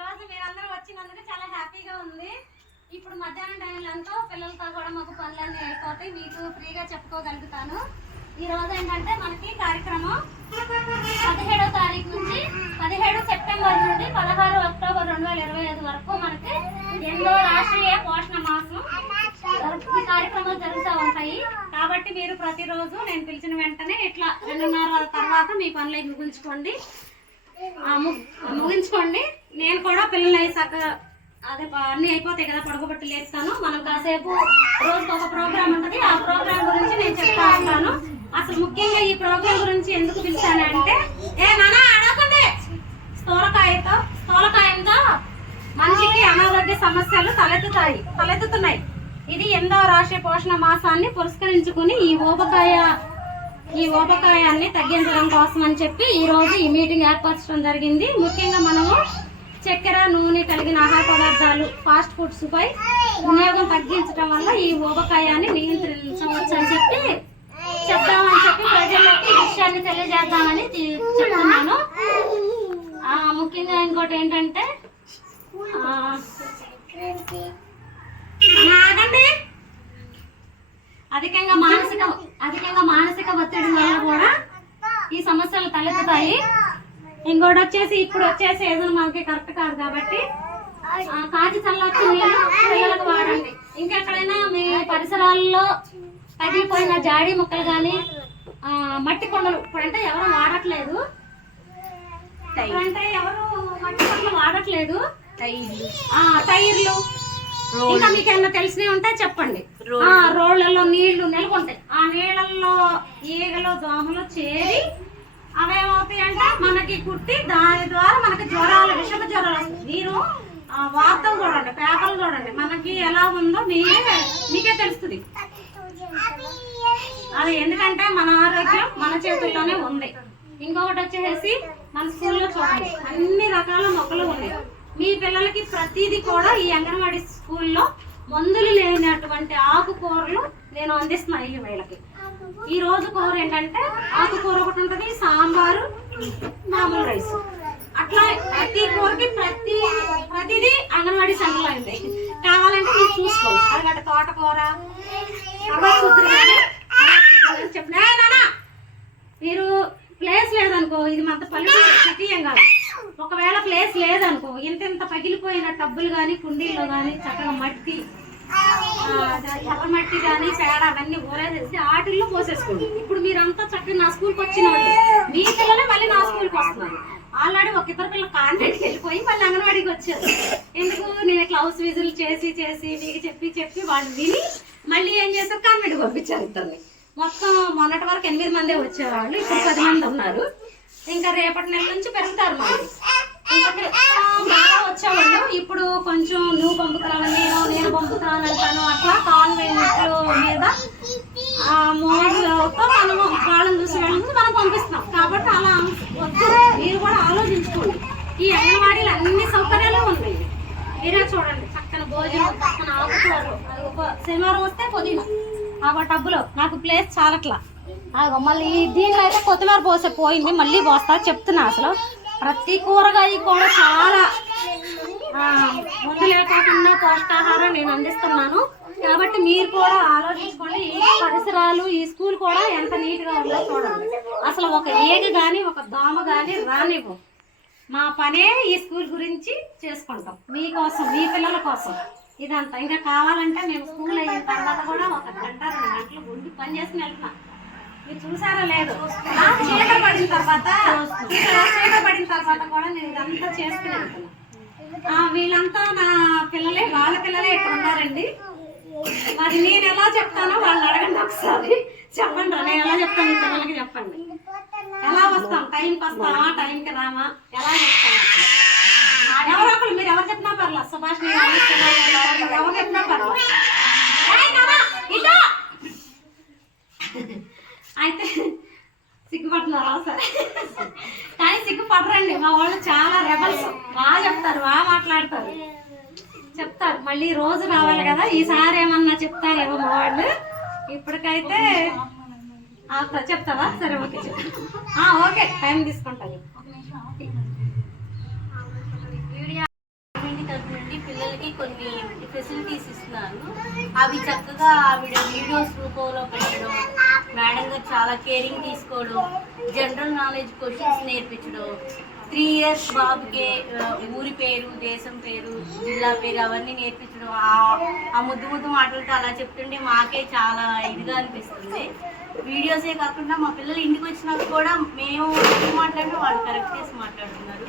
రోజు మీరందరూ వచ్చినందుకు చాలా హ్యాపీగా ఉంది. ఇప్పుడు మధ్యాహ్నం టైంలో అంతా పిల్లలతో కూడా మాకు పనులన్నీ అయిపోతాయి. మీకు ఫ్రీగా చెప్పుకోగలుగుతాను. ఈ రోజు ఏంటంటే మనకి కార్యక్రమం పదిహేడో తారీఖు నుంచి పదిహేడు సెప్టెంబర్ నుండి పదహారు అక్టోబర్ రెండు వేల ఇరవై ఐదు వరకు మనకి ఎన్నో రాష్ట్రీయ పోషణ మాసం ఈ కార్యక్రమాలు జరుగుతూ ఉంటాయి. కాబట్టి మీరు ప్రతిరోజు నేను పిలిచిన వెంటనే ఇట్లా రెండున్నర తర్వాత మీ పనులు ముగించుకోండి. ముగించుకోండి. నేను కూడా పిల్లలు అయ్యాక అదే అన్నీ అయిపోతాయి కదా పడగబట్టి లేస్తాను మనం కాసేపు రోజుకి ఒక ప్రోగ్రామ్ ఉంటుంది. ఆ ప్రోగ్రామ్ గురించి నేను చెప్తా ఉంటాను. అసలు ముఖ్యంగా ఈ ప్రోగ్రామ్ గురించి ఎందుకు పిలిచానంటే ఏ నానా అడగండి స్థూలకాయతో స్థూలకాయంతో మనిషికి అనారోగ్య సమస్యలు తలెత్తుతాయి తలెత్తుతున్నాయి. ఇది ఎనిమిదవ రాష్ట్రీయ పోషణ మాసాన్ని పురస్కరించుకుని ఈ ఊబకాయ ఈ ఊబకాయాన్ని తగ్గించడం కోసం అని చెప్పి ఈరోజు ఈ మీటింగ్ ఏర్పరచడం జరిగింది. ముఖ్యంగా మనము చక్కెర నూనె కలిగిన ఆహార పదార్థాలు ఫాస్ట్ ఫుడ్స్ పై వినియోగం తగ్గించడం వల్ల ఈ ఊబకాయాన్ని నియంత్రించవచ్చు అని చెప్పి చెప్తామని చెప్పి ప్రజలకి విషయాన్ని తెలియజేద్దామని చెప్తున్నాను. ముఖ్యంగా ఇంకోటి ఏంటంటే అధికంగా మానసిక అధికంగా మానసిక ఒత్తిడి వల్ల కూడా ఈ సమస్యలు తలెత్తుతాయి. ఇంకోటి వచ్చేసి ఇప్పుడు వచ్చే సీజన్ మనకి కరెక్ట్ కాదు కాబట్టి కాచి చల్లొచ్చి నీళ్ళు పిల్లలకు వాడండి. ఇంకెక్కడైనా మీ పరిసరాల్లో తగిలిపోయిన జాడి ముక్కలు కానీ మట్టి కొండలు ఇప్పుడంటే ఎవరు వాడట్లేదు. ఇప్పుడంటే ఎవరు మట్టి కొండలు వాడట్లేదు. టైర్లు ఇంకా మీకు ఏమన్నా తెలిసినవి ఉంటే చెప్పండి. ఆ రోడ్లలో నీళ్ళు నిల్వ ఆ నీళ్ళల్లో ఈగలు దోమలు చేరి అవేమవుతాయి అంటే మనకి కుట్టి దాని ద్వారా మనకి జ్వరాలు విషమ జ్వరాలు వస్తాయి. మీరు ఆ, వార్తలు చూడండి పేపర్లు చూడండి. మనకి ఎలా ఉందో మీరే మీకే తెలుస్తుంది. అది ఎందుకంటే మన ఆరోగ్యం మన చేతుల్లోనే ఉంది. ఇంకొకటి వచ్చేసి మన స్కూల్లో చూడండి. అన్ని రకాల మొక్కలు ఉన్నాయి. మీ పిల్లలకి ప్రతిదీ కూడా ఈ అంగన్వాడీ స్కూల్లో మందులు లేనటువంటి ఆకుకూరలు నేను అందిస్తున్నాను ఈ వీళ్ళకి ఈ రోజు కూర ఏంటంటే ఆకుకూర ఒకటి ఉంటుంది సాంబారు మామూలు రైస్. అట్లా ప్రతి కూరకి ప్రతి ప్రతిదీ అంగన్వాడీ సెంటర్లో ఉంటాయి కావాలంటే మీరు చూసుకోండి. అరగంట తోటకూర అరవై చెప్పిన నానా మీరు ప్లేస్ లేదనుకో ఇది మన పల్లెటూరు సిటీ ఏం కాదు ఒకవేళ ప్లేస్ లేదనుకో ఇంత ఇంత పగిలిపోయిన టబ్బులు కానీ కుండీల్లో కానీ చక్కగా మట్టి ఆ, ఎర్ర మట్టి కానీ పేడ అవన్నీ ఊరేసేసి ఆటిల్లో పోసేసుకోండి. ఇప్పుడు మీరంతా చక్కగా నా స్కూల్కి వచ్చిన వాళ్ళు మీ పిల్లలే మళ్ళీ నా స్కూల్కి వస్తున్నారు. ఆల్రెడీ ఒక ఇద్దరు పిల్లలు కాన్వెంట్కి వెళ్ళిపోయి మళ్ళీ అంగన్వాడికి వచ్చారు. ఎందుకు? నేను ఇట్లా హౌస్ విజిల్ చేసి చేసి మీకు చెప్పి చెప్పి వాళ్ళు విని మళ్ళీ ఏం చేస్తారు కాన్వెంట్కి పంపించారు ఇద్దరిని. మొత్తం మొన్నటి వరకు ఎనిమిది మందే వచ్చేవాళ్ళు ఇప్పుడు పది మంది ఉన్నారు. ఇంకా రేపటి నెల నుంచి పెరుగుతారు మళ్ళీ. ఇంకా బాగా వచ్చేవాళ్ళు ఇప్పుడు కొంచెం నువ్వు పంపుతున్నావు నేను నేను పంపుతున్నాను అంటాను. అట్లా కాన్వెంట్ మీద ఆ మోజుతో మనము వాళ్ళని చూసి వెళ్ళి మనం పంపిస్తున్నాం. కాబట్టి అలా వద్దు. మీరు కూడా ఆలోచించుకోండి. ఈ అంగన్వాడీలు అన్ని సౌకర్యాలు ఉన్నాయి. మీరే చూడండి. చక్కని భోజనం చక్కని ఆకుకూరలు అది ఒక శనివారం వస్తే పుదీనా. ఆ టబ్బులో నాకు ప్లేస్ చాలట్లా. మళ్ళీ దీనిలో అయితే కొత్తిమీర పోసే పోయింది. మళ్ళీ పోస్తా చెప్తున్నా అసలు. ప్రతి కూరగాయ కూడా చాలా ఆ, లేకుండా పోషకాహారం నేను అందిస్తున్నాను. కాబట్టి మీరు కూడా ఆలోచించుకోండి ఈ పరిసరాలు ఈ స్కూల్ కూడా ఎంత నీట్గా ఉందో చూడండి. అసలు ఒక ఏగ కానీ ఒక దోమ కానీ రానివ్వు. మా పనే ఈ స్కూల్ గురించి చేసుకుంటాం. మీకోసం మీ పిల్లల కోసం. ఇదంతా. ఇంకా కావాలంటే మేము స్కూల్ అయిన తర్వాత కూడా ఒక గంట రెండు గంటలు ఉండి పని చేసుకుని వెళ్తున్నాం. మీరు చూసారా లేదు? నాకు పడిన తర్వాత ఇక్కడ పడిన తర్వాత కూడా నేను ఇదంతా చేసుకుని వీళ్ళంతా నా పిల్లలే వాళ్ళ పిల్లలే ఇక్కడ ఉన్నారండి. మరి నేను ఎలా చెప్తానో వాళ్ళని అడగండి ఒకసారి. చెప్పండి రా, నేను ఎలా చెప్తాను మీ పిల్లలకి చెప్పండి. ఎలా వస్తాం? టైంకి వస్తామా? టైంకి రామా? ఎలా చెప్తాం ఎవరో ఒకరు మీరు ఎవరు చెప్పినా పర్లా. సుభాష్ ఎవరు చెప్పినా పర్లా. ఏయ్ అయితే సిగ్గుపడుతున్నారా సరే. కానీ సిగ్గుపడరండి. మా వాళ్ళు చాలా రెబల్స్ బాగా చెప్తారు బాగా మాట్లాడతారు. చెప్తారు. మళ్ళీ రోజు రావాలి కదా. ఈసారి ఏమన్నా చెప్తారేమో మా వాళ్ళు. ఇప్పటికైతే చెప్తావా? సరే ఓకే చెప్తా ఓకే టైం తీసుకుంటాను. పిల్లలకి కొన్ని ఫెసిలిటీస్ ఇస్తున్నారు అవి చక్కగా ఆవిడ వీడియోస్ రూపంలో పెట్టడం మేడం గారు చాలా కేరింగ్ తీసుకోవడం జనరల్ నాలెడ్జ్ క్వశ్చన్స్ నేర్పించడం త్రీ ఇయర్స్ బాబుకి ఊరి పేరు దేశం పేరు జిల్లా పేరు అవన్నీ నేర్పించడం ఆ- ముద్దు ముద్దు మాటలతో అలా చెప్తుంటే మాకే చాలా ఇదిగా అనిపిస్తుంది. వీడియోసే కాకుండా మా పిల్లలు ఇంటికి వచ్చినాక కూడా మేము మాట్లాడినా వాళ్ళు కరెక్ట్ చేసి మాట్లాడుతున్నారు.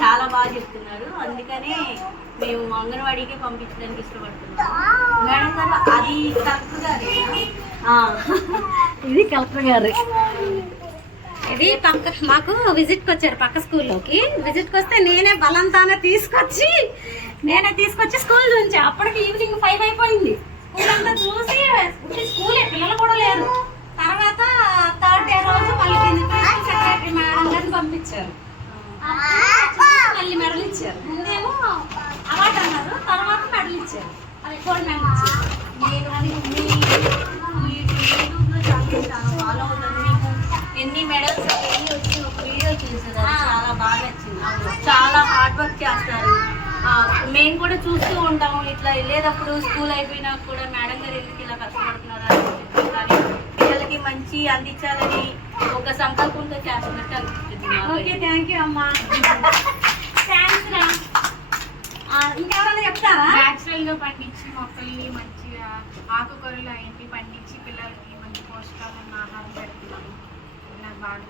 చాలా బాగా చెప్తున్నారు. అందుకనే మేము అంగన్వాడీకి పంపించడానికి ఇష్టపడుతున్నాం మేడం గారు అది కలెక్టర్ గారు ఇది కలెక్టర్ గారు. ఇది పక్క మాకు విజిట్కి వచ్చారు పక్క స్కూల్లోకి. విజిట్కి వస్తే నేనే బలంతాన తీసుకొచ్చి నేనే తీసుకొచ్చి స్కూల్ నుంచి అప్పటికి ఈవినింగ్ ఫైవ్ అయిపోయింది. స్కూల్ అంతా చూసి స్కూలే పిల్లలు కూడా లేరు. తర్వాత థర్డ్ డే రోజు మళ్ళీ ప్రిన్సిపల్ సెక్రటరీ మేడం గారిని పంపించారు. మళ్ళీ మెడల్ ఇచ్చారు ముందేమో అవార్డు అన్నారు. తర్వాత మెడల్ ఇచ్చారు. అది గోల్డ్ మెడల్ ఇచ్చారు. నేను మీ మీ యూట్యూబ్లో చాలా చాలా ఫాలో అవుతాను మీకు ఎన్ని మెడల్స్ ఎన్ని వచ్చి ఒక వీడియో చూసారు చాలా బాగా నచ్చింది. చాలా హార్డ్ వర్క్ చేస్తారు. మేము కూడా చూస్తూ ఉంటాము. ఇట్లా వెళ్ళేటప్పుడు స్కూల్ అయిపోయినా కూడా మేడం గారు ఎందుకు ఇలా కష్టపడుతున్నారు కానీ పిల్లలకి మంచి అందించాలని ఒక సంకల్పంతో చేస్తున్నట్టు అనిపిస్తుంది ఓకే. థ్యాంక్ యూ అమ్మా. థ్యాంక్స్ రా ఆ, ఇంకెవరైనా చెప్తారా? న్యాచురల్గా పండించి మొక్కల్ని మంచిగా ఆకుకూరలు అవన్నీ పండించి పిల్లలకి మంచి పోషకాలను ఆహారం పెడుతున్నాము నాకు బాగా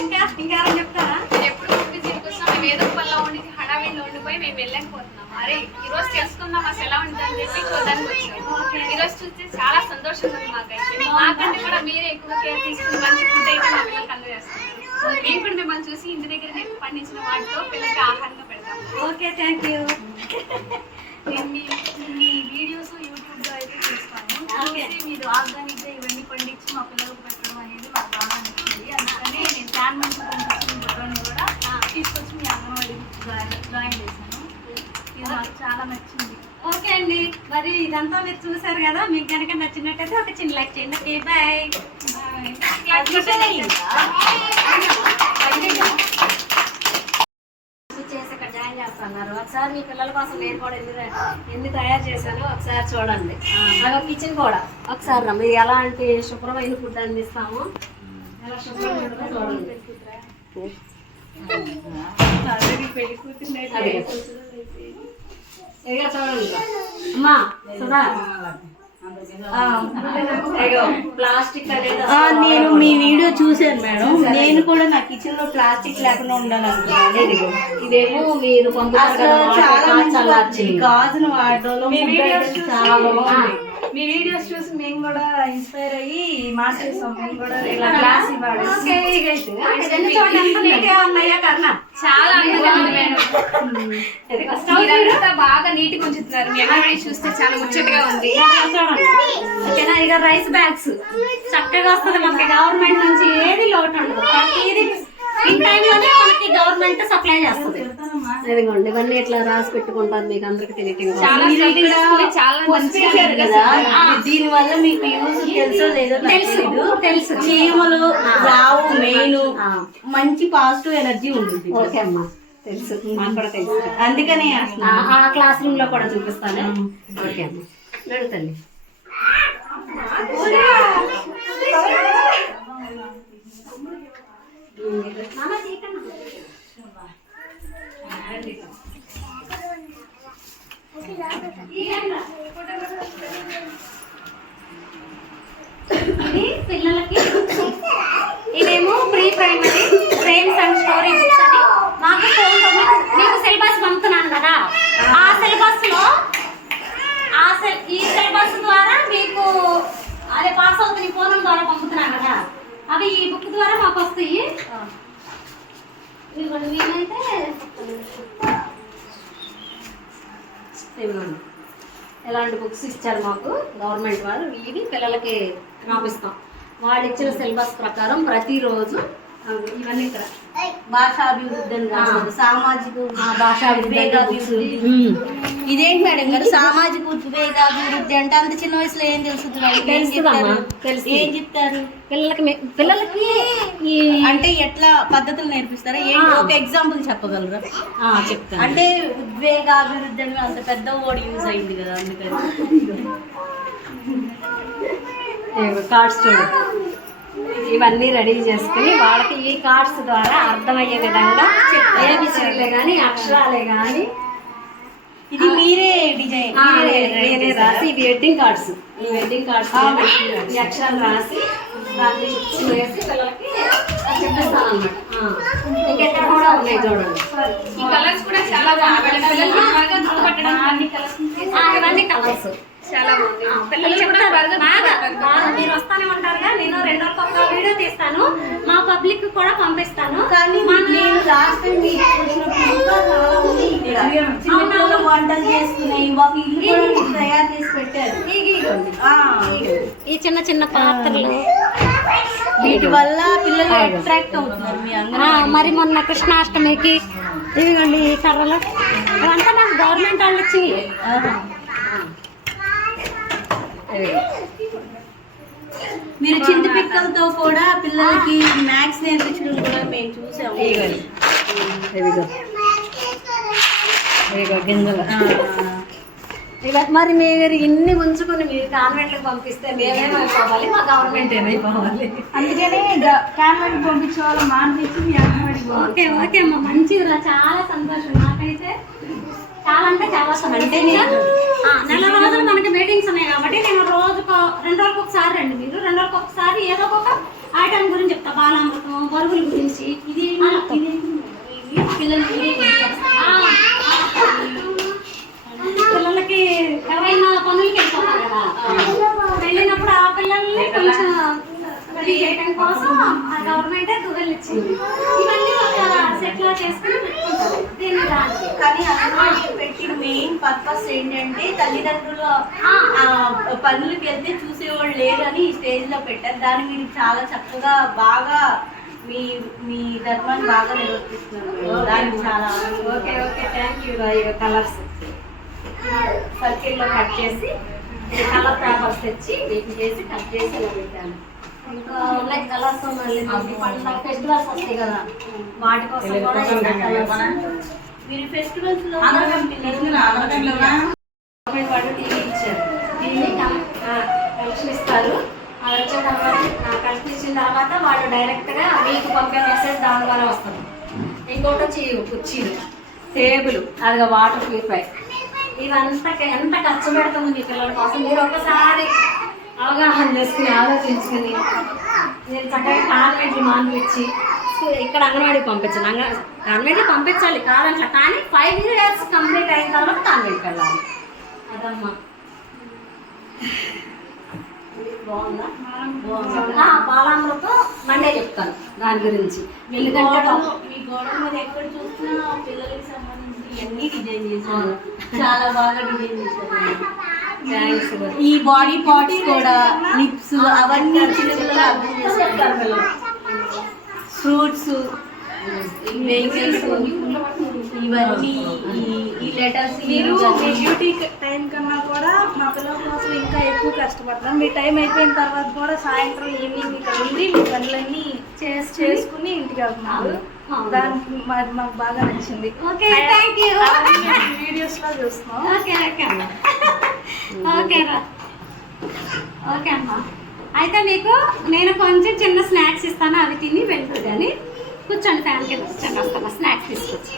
ఇంకా ఇంకెవరైనా చెప్తారా? ఎప్పుడు విజిట్కి వస్తాం మేము ఏదో పనిలో ఉండి హడావిడిలో ఉండిపోయి మేము వెళ్ళలేకపోతున్నాం. అరే ఈ రోజు తెలుసుకుందాం అసలు ఎలా ఉంటుందని చెప్పి చూడడానికి వచ్చాము ఈ రోజు చూస్తే చాలా సంతోషంగా ఉంది మాకైతే. మాకంటే కూడా మీరే ఎక్కువ కేర్ తీసుకుని మంచి ఫుడ్ అయితే మా పిల్లలకి అందజేస్తున్నారు మేము కూడా మిమ్మల్ని చూసి ఇంటి దగ్గర పండించిన వాటితో పిల్లలకి ఆహారంగా పెడతాము ఓకే థ్యాంక్ యూ. నేను మీ మీ వీడియోస్ యూట్యూబ్లో అయితే చూస్తాను. చూసి మీరు ఆర్గానిక్గా ఇవన్నీ పండించి మా పిల్లలకు పెట్టడం అనేది మాకు బాగా నచ్చింది. అందుకని నేను ప్లాన్ మంచి పంపించిన బుర్రని కూడా తీసుకొచ్చి మీ అంగన్వాడీ జాయిన్ చేశాను. ఇది నాకు చాలా నచ్చింది. ఓకే అండి. మరి ఇదంతా మీరు చూసారు కదా మీకు కనుక నచ్చినట్టయితే ఒక చిన్న లైక్ చేయండి. Okay bye. చేసి ఇక్కడ అన్నారు ఒకసారి మీ పిల్లల కోసం నేను కూడా ఎందుకు ఎందుకు తయారు చేశాను ఒకసారి చూడండి అలాగే కిచెన్ కూడా ఒకసారి రా మీరు ఎలాంటి శుభ్రమైన ఫుడ్ అందిస్తాము ఎలా శుభ్రమైన చూడండి చూడండి అమ్మా సుధా నేను మీ వీడియో చూశాను మేడం. నేను కూడా నా కిచెన్లో ప్లాస్టిక్ లేకుండా ఉండాలనుకున్నాను. ఇదిగో ఇదేమో మీరు చాలా. గాజును వాడడంలో చాలా బాగుంది. మీ వీడియోస్ చూసి మేము కూడా ఇన్స్పైర్ అయ్యి మార్చేసాం మేము కూడా ఇలా క్లాస్ ఇవ్వాలి. చాలా అందంగా బాగా నీట్గా ఉంచుతున్నారు. మీ చూస్తే చాలా ముచ్చటగా ఉంది. ఓకేనా? ఇక రైస్ బ్యాగ్స్ చక్కగా వస్తుంది మనకి. గవర్నమెంట్ నుంచి ఏది లోటు ఉండదు. ప్రతిదీ ఇన్ టైంలోనే మనకి గవర్నమెంట్ సప్లై చేస్తుంది. ఇదిగోండి ఇవన్నీ ఇట్లా రాసి పెట్టుకుంటారు మీకు అందరికి తెలియటం దీని వల్ల మీకు యూజ్ తెలుసో లేదో నాకు తెలుసు, తెలీదు. తెలుసు. చీమలు రావు మెయిన్. మంచి పాజిటివ్ ఎనర్జీ ఉంటుంది ఓకే అమ్మా తెలుసు. మాకు కూడా తెలుసు. అందుకనే ఆ క్లాస్ రూమ్లో కూడా చూపిస్తాను. ఓకే అమ్మా. నడు తల్లి ఇది పిల్లలకి ఇవేమో pre primary frames and story books అని. మాకు ఫోన్ మీకు- సిలబస్ పంపుతున్నాను కదా. ఆ సిలబస్లో ఆ ఈ సిలబస్ ద్వారా మీకు అదే పాస్ అవుతుంది ఫోన్ ద్వారా పంపుతున్నాను కదా. అవి ఈ బుక్ ద్వారా మాకు వస్తాయి. ఇదిగోండి ఎలాంటి బుక్స్ ఇచ్చారు మాకు గవర్నమెంట్ వారు ఇవి పిల్లలకి రాపిస్తాం వాళ్ళు ఇచ్చిన సిలబస్ ప్రకారం ప్రతిరోజు ఇవన్నీ ఇక్కడ. భాషాభివృద్ధి అని సామాజిక ఇదేంటి మేడం గారు? సామాజిక ఉద్వేగ అభివృద్ధి అంటే అంత చిన్న వయసులో ఏం తెలుస్తుంది? ఏం చెప్తారు? ఏం పిల్లలకి పిల్లలకి అంటే ఎట్లా పద్ధతులు నేర్పిస్తారా? ఏంటి? ఒక ఎగ్జాంపుల్ చెప్పగలరా? చెప్తాను. అంటే ఉద్వేగ అభివృద్ధి అని అంత పెద్ద వర్డ్ యూజ్ అయింది కదా అందుకని. కార్డ్స్ చూడు ఇవన్నీ రెడీ చేసుకుని వాళ్ళకి ఈ కార్డ్స్ ద్వారా అర్థమయ్యే విధంగా ఏబిసిలే కానీ అక్షరాలే కానీ ఇది మీరే డిజైన్ నేనే రాసి ఇవి వెడ్డింగ్ కార్డ్స్ ఈ వెడ్డింగ్ కార్డ్స్ ఈ అక్షరాలు రాసి దాన్ని చుట్టూ వేసి పిల్లలకి చెప్పేస్తాను అనమాట ఇంకెక్కడ కూడా ఉన్నాయి చూడండి. ఈ కలర్స్ కూడా చాలా ఇవన్నీ కలర్స్ చాలా మీరు వస్తానే ఉంటారుగా నేను రెండు రోజులకు ఒక వీడియో తీస్తాను. మా పబ్లిక్ కూడా పంపిస్తాను. కానీ నేను లాస్ట్ టైం వంటలు తయారు చేసి పెట్టారు. ఆ, ఈ చిన్న చిన్న పాత్రలు. వీటి వల్ల పిల్లలు అట్రాక్ట్ అవుతున్నారు మరి మొన్న కృష్ణాష్టమికి ఇదిగోండి ఈ కర్రలు. ఇవంతా నాకు గవర్నమెంట్ వాళ్ళు ఇచ్చి మీరు చింత పిక్కలతో కూడా పిల్లలకి మ్యాథ్స్ నేర్పించడం కూడా మేము చూసాము. గింజలు. మరి మీరు ఇన్ని ఉంచుకొని మీరు కాన్వెంట్లకు పంపిస్తే మేమేమైపోవాలి మా గవర్నమెంట్ ఏమైపోవాలి అందుకని కాన్వెంట్ పంపించే వాళ్ళు మానిపించి మీ. ఓకే ఓకే అమ్మ. మంచిదిరా చాలా సంతోషం. నాకైతే చాలా అంటే చాలా సంతోషం. అంటే నేను నెల రోజులు మనకి మీటింగ్స్ ఉన్నాయి కాబట్టి నేను రోజుకు రెండు రోజులకు ఒకసారి రండి మీరు. రెండు రోజులకు ఒకసారి ఏదో ఒక ఐటమ్ గురించి చెప్తా. బాలామృతం బరువుల గురించి. ఇది పిల్లలకి. పిల్లలకి ఎవరైనా పనులకి వెళ్ళిపోతారు కదా. వెళ్ళినప్పుడు ఆ పిల్లల్ని కొంచెం రెడీ చేయడం కోసం ఆ గవర్నమెంటే దువ్వెలు ఇచ్చింది ఇవన్నీ ఒక సెట్ లా చేసుకుని పెట్టుకుంటారు దీన్ని. దానికి కానీ అంగన్వాడీ పెట్టిన మెయిన్ పర్పస్ ఏంటంటే తల్లిదండ్రులు ఆ పనులకు వెళ్తే చూసేవాళ్ళు లేరని ఈ స్టేజ్లో పెట్టారు. దాన్ని మీరు చాలా చక్కగా బాగా మీ మీ ధర్మాన్ని బాగా నిర్వర్తిస్తున్నారు. దానికి చాలా okay okay. Thank you colours సర్కిల్లో కట్ చేసి కలర్ పేపర్స్ తెచ్చి వీటిని చేసి కట్ చేసి పెట్టాను. ఇంకా ఉన్నాయి కలర్స్ మళ్ళీ పండుగ ఫెస్టివల్స్ వస్తాయి కదా. వాటి కోసం కూడా. మీరు ఫెస్టివల్స్లో గవర్నమెంట్ వాళ్ళు టీవీ ఇచ్చారు. టీవీ కలెక్షన్ ఇస్తారు. అది వచ్చిన తర్వాత కలెక్షన్ ఇచ్చిన తర్వాత వాళ్ళు డైరెక్ట్గా మీకు పంపే మెసేజ్ దాని ద్వారా వస్తుంది. ఇంకోటి వచ్చి కుర్చీలు టేబుల్ అదిగా వాటర్ ప్యూరిఫై ఇవంతా ఎంత ఖర్చు పెడుతుంది మీ పిల్లల కోసం? మీరు ఒకసారి అవగాహన చేసుకుని ఆలోచించుకుని నేను చక్కగా కాన్వెంట్లు స్కూ- ఇక్కడ అంగన్వాడికి పంపించాను. అంగ కాన్వెంట్కి పంపించాలి కాదంట్లా కానీ ఫైవ్ ఇయర్స్ కంప్లీట్ అయిన తర్వాత కాన్వెంట్కి వెళ్ళాలి. అదమ్మా. బాగుందా? బాగుందా? బాలామృతం మండే చెప్తాను దాని గురించి. ఎందుకంటే మీ ఎక్కడ చూసినా పిల్లలకి సంబంధించి డిజైన్ చాలా బాగా డిజైన్ చేశారు. థ్యాంక్స్ ఈ బాడీ పార్ట్స్ కూడా లిప్స్ అవన్నీ చిన్న పిల్లలు ఫ్రూట్స్ వెహికల్స్ ఇవన్నీ ఈ- లెటర్స్ మీరు మీ డ్యూటీ టైం కన్నా కూడా మా పిల్లల కోసం ఇంకా ఎక్కువ కష్టపడతాం మీ టైం అయిపోయిన తర్వాత కూడా సాయంత్రం ఈవినింగ్ ఇక్కడ ఉండి మీ పనులన్నీ చేసి చేసుకుని ఇంటికి వెళ్తున్నారు. అవును. దానికి మాది మాకు బాగా నచ్చింది. ఓకే థ్యాంక్ యూ వీడియోస్లో చూస్తున్నాం. ఓకే ఓకే రా. ఓకే అమ్మా. అయితే మీకు నేను కొంచెం చిన్న స్నాక్స్ ఇస్తాను అవి తిని వెళ్తుంది అని కూర్చోండి ఫ్యామిలీ వస్తాను. స్నాక్స్ తీసుకొచ్చి.